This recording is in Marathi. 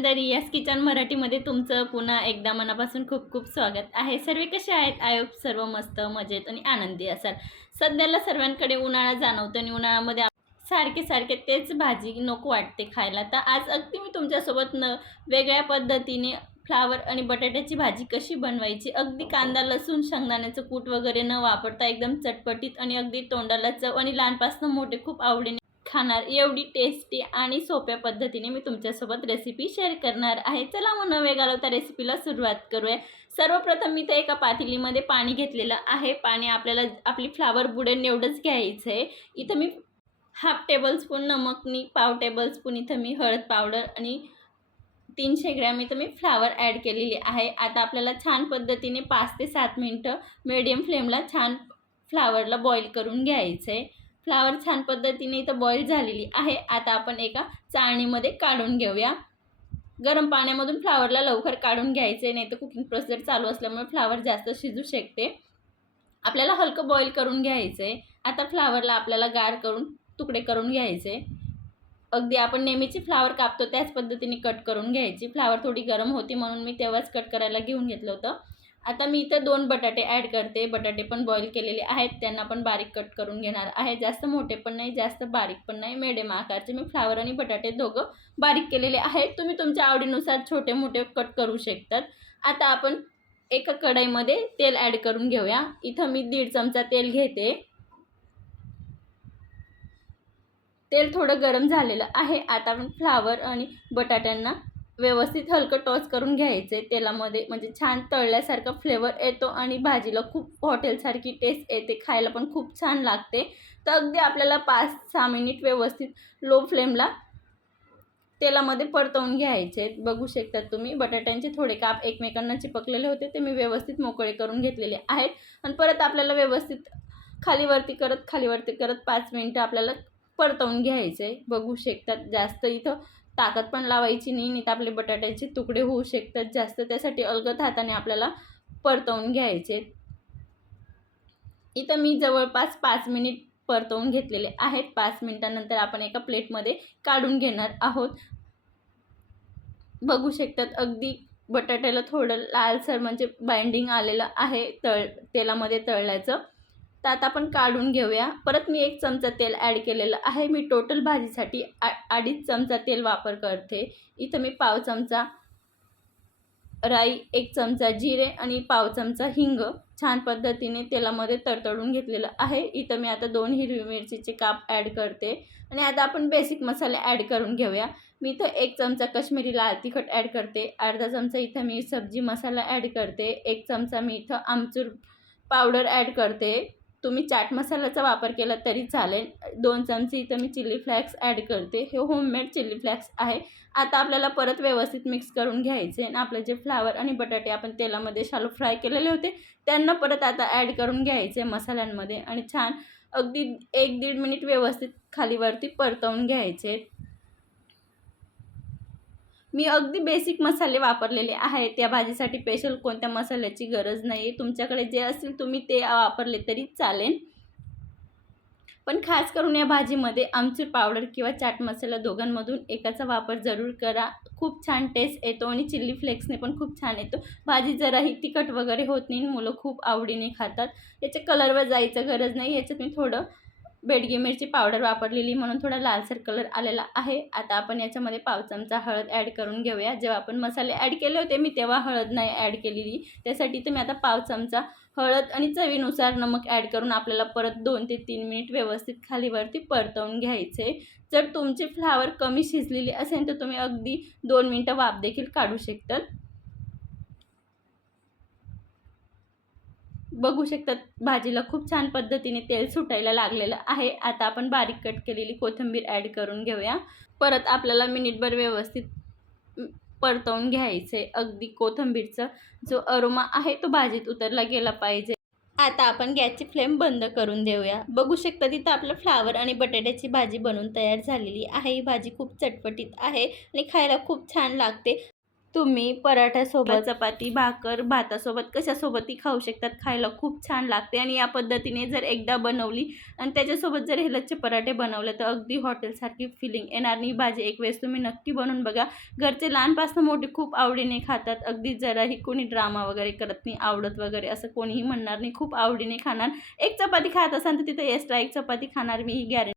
पहिल्यांदा रियाज किचन मराठीमध्ये तुमचं पुन्हा एकदा मनापासून खूप खूप स्वागत आहे। सर्व कसे आहेत? आय होप सर्व मस्त मजेत आणि आनंदी असाल। सध्याला सर्वांकडे उन्हाळा जाणवतो आणि उन्हाळ्यामध्ये सारखे सारखे तेच भाजी नको वाटते खायला। तर आज अगदी मी तुमच्यासोबत वेगळ्या पद्धतीने फ्लावर आणि बटाट्याची भाजी कशी बनवायची, अगदी कांदा लसूण शेंगदाण्याचं कूट वगैरे न वापरता एकदम चटपटीत आणि अगदी तोंडाला चव आणि लहानपासून मोठे खूप आवडीने खाणार एवढी टेस्टी आणि सोप्या पद्धतीने मी तुमच्यासोबत रेसिपी शेअर करणार आहे। चला मग न वेळ घालवता रेसिपीला सुरुवात करूया। सर्वप्रथम मी ते एका पातेलीमध्ये पाणी घेतलेलं आहे। पाणी आपल्याला आपली फ्लावर बुडेल एवढंच घ्यायचं आहे। इथं मी हाफ टेबलस्पून नमकनी, पाव टेबलस्पून इथं मी हळद पावडर आणि 300 ग्रॅम इथं मी फ्लावर ॲड केलेली आहे। आता आपल्याला छान पद्धतीने 5 ते 7 मिनटं मीडियम फ्लेमला छान फ्लावरला बॉईल करून घ्यायचं आहे। फ्लावर छान पद्धतीने इथं बॉईल झालेली आहे। आता आपण एका चाळणीमध्ये काढून घेऊया। गरम पाण्यामधून फ्लावरला लवकर काढून घ्यायचे, नाही तर कुकिंग प्रोसेस चालू असल्यामुळे फ्लावर जास्त शिजू शकते। आपल्याला हलकं बॉईल करून घ्यायचं आहे। आता फ्लावरला आपल्याला गार करून तुकडे करून घ्यायचे। अगदी आपण नेहमीची फ्लावर कापतो त्याच पद्धतीने कट करून घ्यायची। फ्लावर थोडी गरम होती म्हणून मी तेव्हाच कट करायला घेऊन घेतलं होतं। आता मी इथं 2 बटाटे ॲड करते। बटाटे पण बॉईल केलेले आहेत, त्यांना पण बारीक कट करून घेणार आहे। जास्त मोठे पण नाही, जास्त बारीक पण नाही, मिडियम आकारचे मी फ्लावर आणि बटाटे दोघं बारीक केलेले आहेत। तुम्ही तुमच्या आवडीनुसार छोटे मोठे कट करू शकतात। आता आपण एका कढईमध्ये तेल ॲड करून घेऊया। इथं मी 1.5 चमचा तेल घेते। तेल थोडं गरम झालेलं आहे। आता आपण फ्लावर आणि बटाट्यांना व्यवस्थित हलकं टॉस करून घ्यायचे तेलामध्ये, म्हणजे छान तळल्यासारखा फ्लेवर येतो आणि भाजीला खूप हॉटेलसारखी टेस्ट येते, खायला पण खूप छान लागते। तर अगदी आपल्याला 5-6 मिनिट व्यवस्थित लो फ्लेमला तेलामध्ये परतवून घ्यायचे। बघू शकता तुम्ही बटाट्यांचे थोडे काप एकमेकांना चिपकलेले होते, ते मी व्यवस्थित मोकळे करून घेतलेले आहेत। आणि परत आपल्याला व्यवस्थित खालीवरती करत 5 मिनिटं आपल्याला परतवून घ्यायचे। बघू शकतात जास्त इथं ताकद पण लावायची नाही तर आपले बटाट्याचे तुकडे होऊ शकतात जास्त, त्यासाठी अलगद हाताने आपल्याला परतवून घ्यायचे। इथं मी जवळपास 5 मिनिट परतवून घेतलेले आहेत। 5 मिनिटांनंतर आपण एका प्लेटमध्ये काढून घेणार आहोत। बघू शकतात अगदी बटाट्याला थोडं लालसर म्हणजे बाइंडिंग आलेलं आहे तेलामध्ये तळल्याचं। तर आता आपण काढून घेऊया। परत मी 1 चमचा तेल ॲड केलेलं आहे। मी टोटल भाजीसाठी 2.5 चमचा तेल वापर करते। इथं मी पाव चमचा राई, 1 चमचा जिरे आणि पाव चमचा हिंग छान पद्धतीने तेलामध्ये तडतडून घेतलेलं आहे। इथं मी आता 2 हिरवी मिरचीचे काप ॲड करते आणि आता आपण बेसिक मसाले ॲड करून घेऊया। मी इथं 1 चमचा काश्मीरी लाल तिखट ॲड करते, अर्धा चमचा इथं मी सब्जी मसाला ॲड करते, 1 चमचा मी इथं आमचूर पावडर ॲड करते। तुम्ही चाट मसाल्याचा वापर केला तरी चालेल। 2 चमचे इथं मी चिली फ्लेक्स ॲड करते, हे होममेड चिली फ्लेक्स आहे। आता आपल्याला परत व्यवस्थित मिक्स करून घ्यायचे आणि आपले जे फ्लावर आणि बटाटे आपण तेलामध्ये शालो फ्राय केलेले होते त्यांना परत आता ॲड करून घ्यायचे मसाल्यांमध्ये आणि छान अगदी 1-1.5 मिनिट व्यवस्थित खालीवरती परतवून घ्यायचे। मी अगदी बेसिक मसाले वापरलेले आहेत या भाजीसाठी, स्पेशल कोणत्या मसाल्याची गरज नाही। तुमच्याकडे जे असतील तुम्ही ते वापरले तरी चालेल, पण खास करून या भाजीमध्ये आमचूर पावडर किंवा चाट मसाला दोघांमधून एकाचा वापर जरूर करा, खूप छान टेस्ट येतो आणि चिली फ्लेक्सने पण खूप छान येतो। भाजी जराही तिखट वगैरे होत नाही, मुलं खूप आवडीने खातात। याच्या कलरवर जायचं गरज नाही, याच्यात मी थोडं बेडगी मिरची पावडर वापरलेली म्हणून थोडा लालसर कलर आलेला आहे। आता आपण याच्यामध्ये पाव चमचा हळद ॲड करून घेऊया। जेव्हा आपण मसाले ॲड केले होते मी तेव्हा हळद नाही ॲड केलेली, त्यासाठी तुम्ही आता पाव चमचा हळद आणि चवीनुसार नमक ॲड करून आपल्याला परत 2 ते 3 मिनिट व्यवस्थित खालीवरती परतवून घ्यायचे। जर तुमची फ्लावर कमी शिजलेली असेल तर तुम्ही अगदी 2 मिनिटं वाफ देखील काढू शकतात। बघू शकतात भाजीला खूप छान पद्धतीने तेल सुटायला लागलेलं आहे। आता आपण बारीक कट केलेली कोथिंबीर ॲड करून घेऊया। परत आपल्याला मिनिटभर व्यवस्थित परतवून घ्यायचे। अगदी कोथिंबीरचा जो अरोमा आहे तो भाजीत उतरला गेला पाहिजे। आता आपण गॅसची फ्लेम बंद करून देऊया। बघू शकता तिथं आपलं फ्लावर आणि बटाट्याची भाजी बनवून तयार झालेली आहे। ही भाजी खूप चटपटीत आहे आणि खायला खूप छान लागते। तुम्ही पराठ्यासोबत, चपाती, भाकर, भातासोबत कशासोबतही खाऊ शकतात. खायला खूप छान लागते आणि या पद्धतीने जर एकदा बनवली आणि त्याच्यासोबत जर हे लच्छे पराठे बनवले तर अगदी हॉटेलसारखी फिलिंग येणार नाही. भाजी एक वेळेस तुम्ही नक्की बनवून बघा. घरचे लहानपासून मोठे खूप आवडीने खातात. अगदी जराही कोणी ड्रामा वगैरे करत नाही, आवडत वगैरे असं कोणीही म्हणणार नाही. खूप आवडीने खाणार. एक चपाती खात असाल तर तिथे एक्स्ट्रा एक चपाती खाणार मी, ही गॅरंटी.